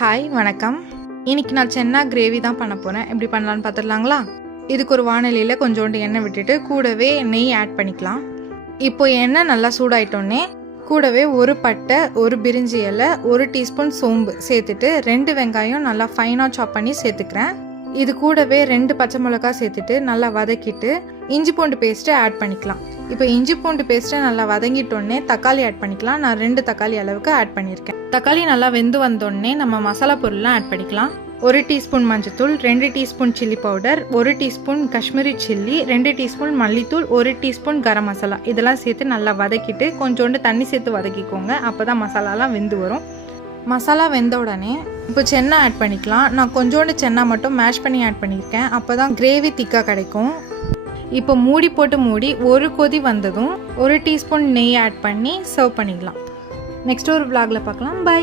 Hi வணக்கம். இன்றைக்கி நான் சென்னா கிரேவி தான் பண்ண போகிறேன். எப்படி பண்ணலான்னு பார்த்துடலாங்களா? இதுக்கு ஒரு வானிலையில் கொஞ்சோண்டு எண்ணெய் விட்டுட்டு கூடவே நெய் ஆட் பண்ணிக்கலாம். இப்போ எண்ணெய் நல்லா சூடாயிட்டோன்னே கூடவே ஒரு பட்டை, ஒரு பிரிஞ்சி இலை, 1 டீஸ்பூன் சோம்பு சேர்த்துட்டு 2 வெங்காயம் நல்லா ஃபைனாக சாப் பண்ணி சேர்த்துக்கிறேன். இது கூடவே 2 பச்சை மிளகாய் சேர்த்துட்டு நல்லா வதக்கிட்டு இஞ்சி பூண்டு பேஸ்ட்டு ஆட் பண்ணிக்கலாம். இப்போ இஞ்சி பூண்டு பேஸ்ட்டை நல்லா வதங்கிட்டோடனே தக்காளி ஆட் பண்ணிக்கலாம். நான் 2 தக்காளி அளவுக்கு ஆட் பண்ணியிருக்கேன். தக்காளி நல்லா வெந்து வந்தோடனே நம்ம மசாலா பொருள்லாம் ஆட் பண்ணிக்கலாம். 1 டீஸ்பூன் மஞ்சத்தூள், 2 teaspoon chilli powder, 1 teaspoon Kashmiri chilli, 2 teaspoon மல்லித்தூள், 1 டீஸ்பூன் கரம் மசாலா, இதெல்லாம் சேர்த்து நல்லா வதக்கிட்டு கொஞ்சோண்டு தண்ணி சேர்த்து வதக்கிக்கோங்க. அப்போ தான் மசாலாலாம் வெந்து வரும். மசாலா வெந்த உடனே இப்போ சென்னா ஆட் பண்ணிக்கலாம். நான் கொஞ்சோண்டு சென்னா மட்டும் மேஷ் பண்ணி ஆட் பண்ணியிருக்கேன். அப்போ தான் கிரேவி திக்காக கிடைக்கும். இப்போ மூடி போட்டு மூடி ஒரு கொதி வந்ததும் 1 டீஸ்பூன் நெய் ஆட் பண்ணி சர்வ் பண்ணிடலாம். நெக்ஸ்ட் ஒரு vlogல பார்க்கலாம். பை.